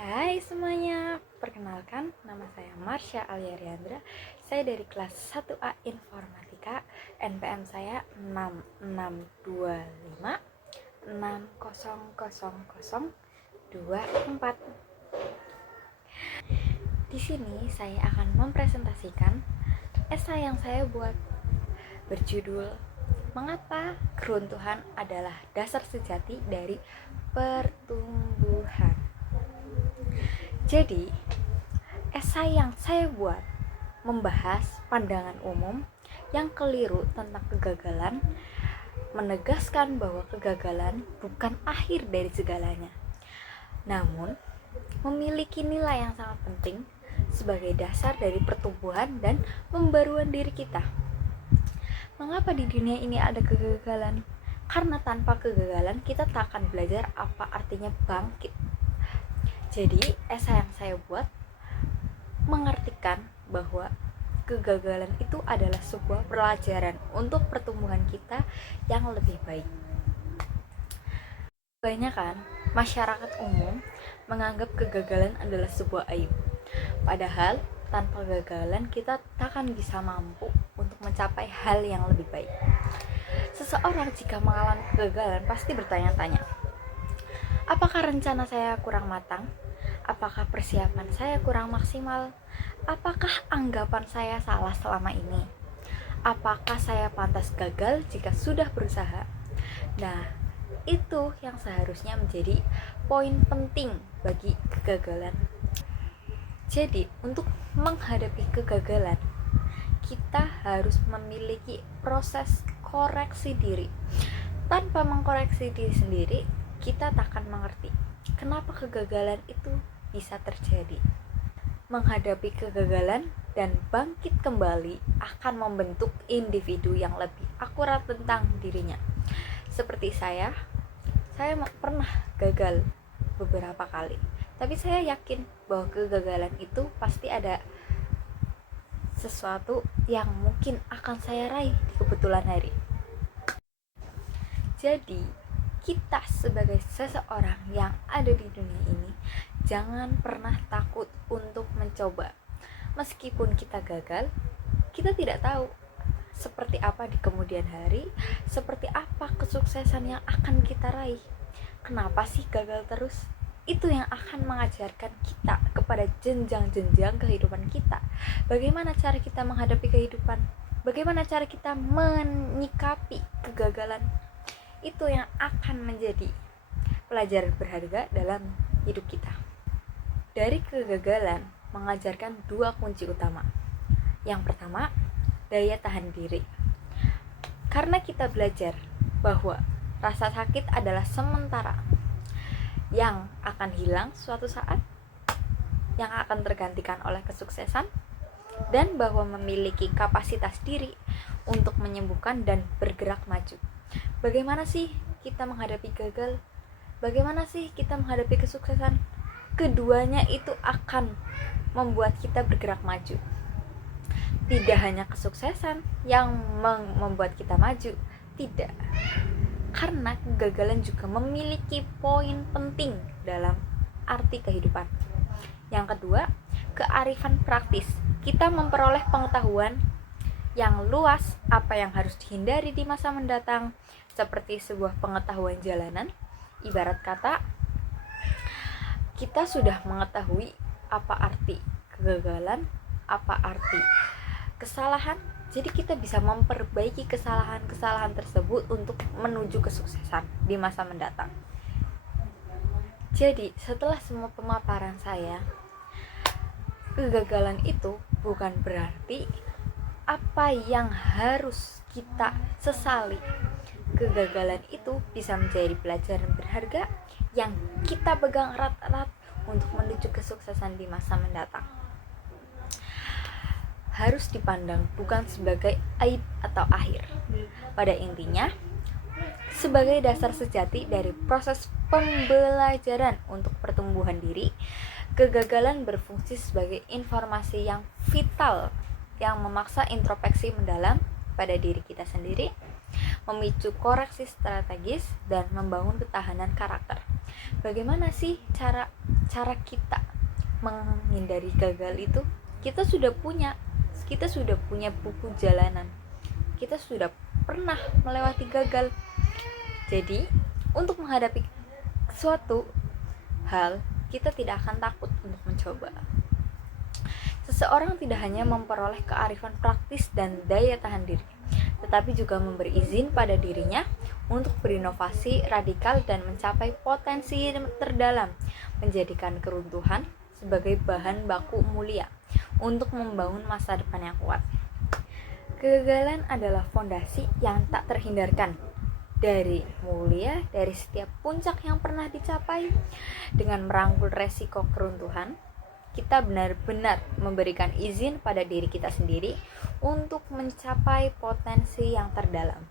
Hai semuanya, perkenalkan nama saya Marsha Alia Riandra. Saya dari kelas 1A Informatika. NPM saya 6625 600024. Di sini saya akan mempresentasikan esai yang saya buat berjudul Mengapa Keruntuhan adalah Dasar Sejati dari Pertumbuhan. Jadi, esai yang saya buat membahas pandangan umum yang keliru tentang kegagalan, menegaskan bahwa kegagalan bukan akhir dari segalanya, namun memiliki nilai yang sangat penting sebagai dasar dari pertumbuhan dan pembaruan diri kita. Mengapa di dunia ini ada kegagalan? Karena tanpa kegagalan kita tak akan belajar apa artinya bangkit. Jadi, esai yang saya buat mengartikan bahwa kegagalan itu adalah sebuah pelajaran untuk pertumbuhan kita yang lebih baik. Kebanyakan masyarakat umum menganggap kegagalan adalah sebuah aib. Padahal, tanpa kegagalan kita tak akan bisa mampu untuk mencapai hal yang lebih baik. Seseorang jika mengalami kegagalan pasti bertanya-tanya, apakah rencana saya kurang matang? Apakah persiapan saya kurang maksimal? Apakah anggapan saya salah selama ini? Apakah saya pantas gagal jika sudah berusaha? Nah, itu yang seharusnya menjadi poin penting bagi kegagalan. Jadi, untuk menghadapi kegagalan, kita harus memiliki proses koreksi diri. Tanpa mengkoreksi diri sendiri, kita tak akan mengerti kenapa kegagalan itu bisa terjadi. Menghadapi kegagalan dan bangkit kembali akan membentuk individu yang lebih akurat tentang dirinya. Seperti saya pernah gagal beberapa kali, tapi saya yakin bahwa kegagalan itu pasti ada sesuatu yang mungkin akan saya raih di kebetulan hari. Jadi, kita sebagai seseorang yang ada di dunia ini jangan pernah takut untuk mencoba. Meskipun kita gagal, kita tidak tahu seperti apa di kemudian hari, seperti apa kesuksesan yang akan kita raih. Kenapa sih gagal terus? Itu yang akan mengajarkan kita kepada jenjang-jenjang kehidupan kita. Bagaimana cara kita menghadapi kehidupan? Bagaimana cara kita menyikapi kegagalan? Itu yang akan menjadi pelajaran berharga dalam hidup kita. Dari kegagalan mengajarkan dua kunci utama. Yang pertama, daya tahan diri. Karena kita belajar bahwa rasa sakit adalah sementara, yang akan hilang suatu saat, yang akan tergantikan oleh kesuksesan, dan bahwa memiliki kapasitas diri untuk menyembuhkan dan bergerak maju. Bagaimana sih kita menghadapi gagal? Bagaimana sih kita menghadapi kesuksesan? Keduanya itu akan membuat kita bergerak maju. Tidak hanya kesuksesan yang membuat kita maju, tidak. Karena kegagalan juga memiliki poin penting dalam arti kehidupan. Yang kedua, kearifan praktis. Kita memperoleh pengetahuan yang luas apa yang harus dihindari di masa mendatang, seperti sebuah pengetahuan jalanan. Ibarat kata, kita sudah mengetahui apa arti kegagalan, apa arti kesalahan, jadi kita bisa memperbaiki kesalahan-kesalahan tersebut untuk menuju kesuksesan di masa mendatang. Jadi, setelah semua pemaparan saya, kegagalan itu bukan berarti apa yang harus kita sesali. Kegagalan itu bisa menjadi pelajaran berharga yang kita pegang erat-erat untuk menuju kesuksesan di masa mendatang. Harus dipandang bukan sebagai aib atau akhir. Pada intinya, sebagai dasar sejati dari proses pembelajaran untuk pertumbuhan diri, kegagalan berfungsi sebagai informasi yang vital yang memaksa introspeksi mendalam pada diri kita sendiri, memicu koreksi strategis, dan membangun ketahanan karakter. Bagaimana sih cara kita menghindari gagal itu? Kita sudah punya buku jalanan. Kita sudah pernah melewati gagal. Jadi, untuk menghadapi suatu hal, kita tidak akan takut untuk mencoba. Seseorang tidak hanya memperoleh kearifan praktis dan daya tahan diri, tetapi juga memberi izin pada dirinya untuk berinovasi radikal dan mencapai potensi terdalam, menjadikan keruntuhan sebagai bahan baku mulia untuk membangun masa depan yang kuat. Kegagalan adalah fondasi yang tak terhindarkan dari setiap puncak yang pernah dicapai. Dengan merangkul resiko keruntuhan, kita benar-benar memberikan izin pada diri kita sendiri untuk mencapai potensi yang terdalam.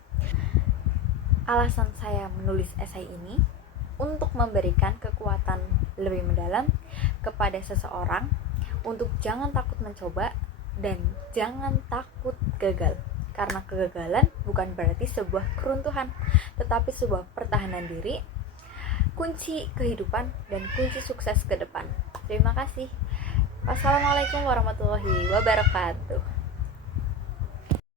Alasan saya menulis esai ini untuk memberikan kekuatan lebih mendalam kepada seseorang untuk jangan takut mencoba dan jangan takut gagal. Karena kegagalan bukan berarti sebuah keruntuhan, tetapi sebuah pertahanan diri, kunci kehidupan dan kunci sukses ke depan. Terima kasih. Wassalamualaikum warahmatullahi wabarakatuh.